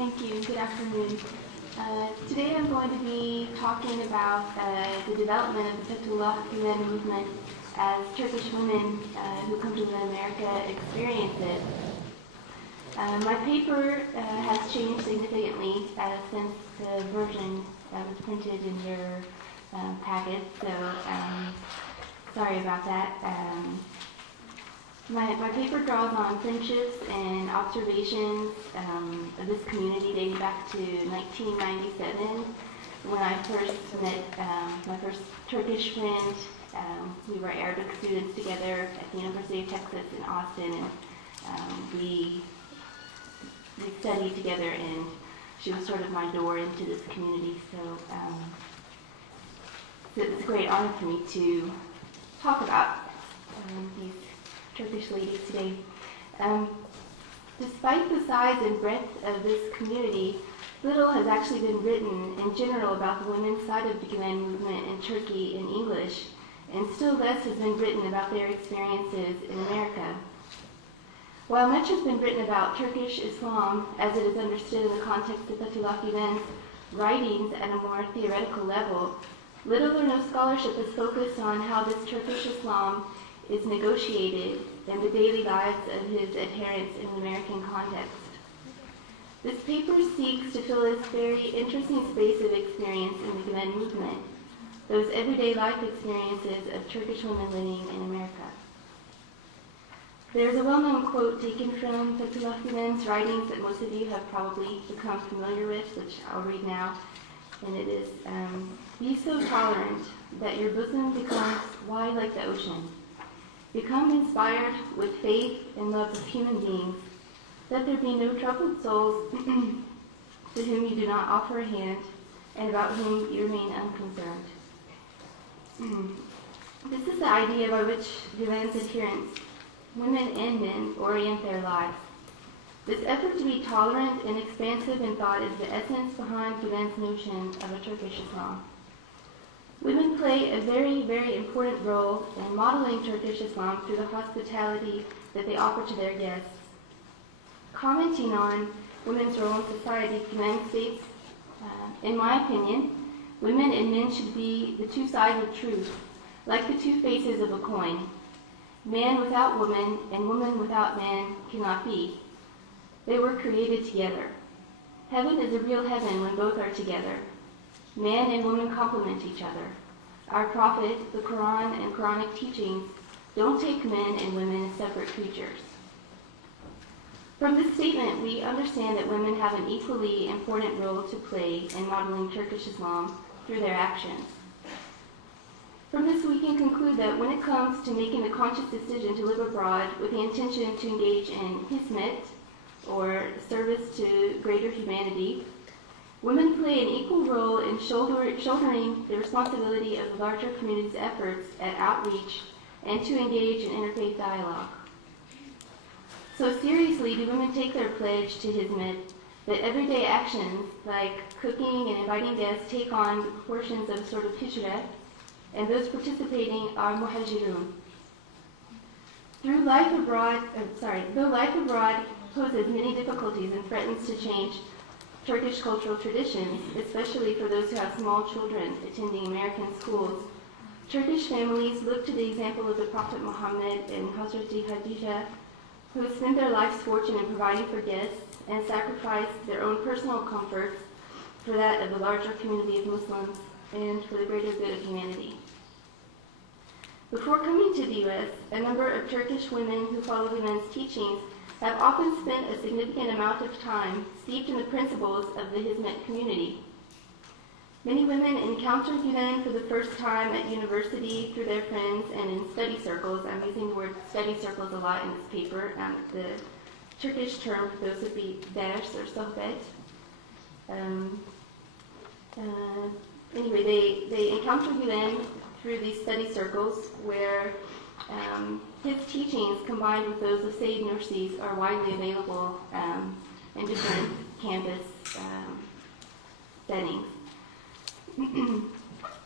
Thank you. Good afternoon. Today I'm going to be talking about the development of the Fethullah Gülen movement as Turkish women who come to America experience it. My paper has changed significantly since the version that was printed in your packet, so sorry about that. My paper draws on friendships and observations of this community dating back to 1997 when I first met my first Turkish friend. We were Arabic students together at the University of Texas in Austin, and we studied together, and she was sort of my door into this community. So it's a great honor for me to talk about these Turkish ladies today. Despite the size and breadth of this community, little has actually been written in general about the women's side of the Gülen movement in Turkey in English, and still less has been written about their experiences in America. While much has been written about Turkish Islam as it is understood in the context of Fethullah Gülen's writings at a more theoretical level, little or no scholarship is focused on how this Turkish Islam is negotiated in the daily lives of his adherents in an American context. This paper seeks to fill this very interesting space of experience in the Gülen movement, those everyday life experiences of Turkish women living in America. There's a well-known quote taken from Fethullah Gülen's writings that most of you have probably become familiar with, which I'll read now, and it is, "Be so tolerant that your bosom becomes wide like the ocean. Become inspired with faith and love of human beings. Let there be no troubled souls to whom you do not offer a hand and about whom you remain unconcerned." This is the idea by which Gülen's adherents, women and men, orient their lives. This effort to be tolerant and expansive in thought is the essence behind Gülen's notion of a Turkish Islam. Women play a very, very important role in modeling Turkish Islam through the hospitality that they offer to their guests. Commenting on women's role in society, Gülen states, in my opinion, women and men should be the two sides of truth, like the two faces of a coin. Man without woman and woman without man cannot be. They were created together. Heaven is a real heaven when both are together. Man and woman complement each other. Our prophet, the Quran, and Quranic teachings don't take men and women as separate creatures. From this statement, we understand that women have an equally important role to play in modeling Turkish Islam through their actions. From this, we can conclude that when it comes to making the conscious decision to live abroad with the intention to engage in hizmet, or service to greater humanity, women play an equal role in shouldering the responsibility of the larger community's efforts at outreach and to engage in interfaith dialogue. So seriously do women take their pledge to hizmet that everyday actions like cooking and inviting guests take on the proportions of a sort of hijrah, and those participating are muhajirun. Though life abroad poses many difficulties and threatens to change Turkish cultural traditions, especially for those who have small children attending American schools, Turkish families look to the example of the Prophet Muhammad and Hazreti Khadija, who spent their life's fortune in providing for guests and sacrificed their own personal comforts for that of the larger community of Muslims and for the greater good of humanity. Before coming to the U.S., a number of Turkish women who follow Gülen's teachings have often spent a significant amount of time steeped in the principles of the hizmet community. Many women encounter Gülen for the first time at university through their friends and in study circles. I'm using the word study circles a lot in this paper. The Turkish term for those would be ders or sohbet. Anyway, they encounter Gülen through these study circles where his teachings, combined with those of Sayyid Nursi's, are widely available in different campus settings.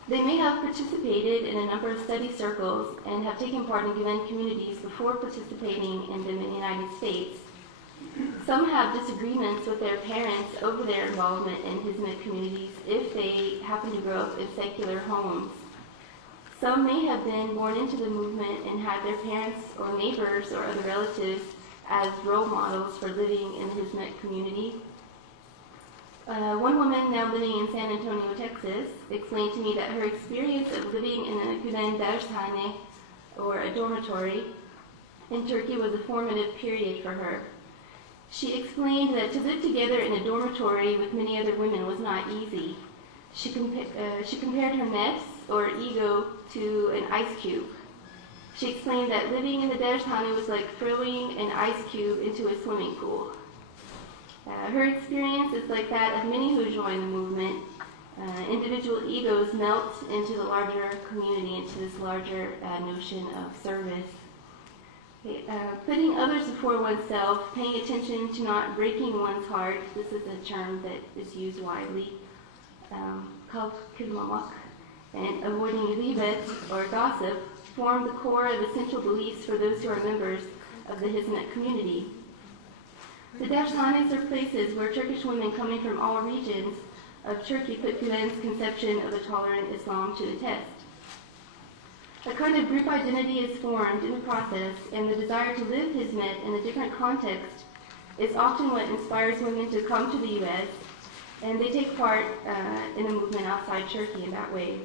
They may have participated in a number of study circles and have taken part in Gülen communities before participating in them in the United States. Some have disagreements with their parents over their involvement in Hizmet communities if they happen to grow up in secular homes. Some may have been born into the movement and had their parents or neighbors or other relatives as role models for living in the Hizmet community. One woman now living in San Antonio, Texas, explained to me that her experience of living in a Gülen dershane, or a dormitory, in Turkey was a formative period for her. She explained that to live together in a dormitory with many other women was not easy. She compared her nefs, or ego, to an ice cube. She explained that living in the dershane was like throwing an ice cube into a swimming pool. Her experience is like that of many who join the movement. Individual egos melt into the larger community, into this larger notion of service. Putting others before oneself, paying attention to not breaking one's heart, this is a term that is used widely, and avoiding ghibet or gossip, form the core of essential beliefs for those who are members of the Hizmet community. The dershanes are places where Turkish women coming from all regions of Turkey put Gülen's conception of a tolerant Islam to the test. A kind of group identity is formed in the process, and the desire to live Hizmet in a different context is often what inspires women to come to the U.S., and they take part in the movement outside Turkey in that way.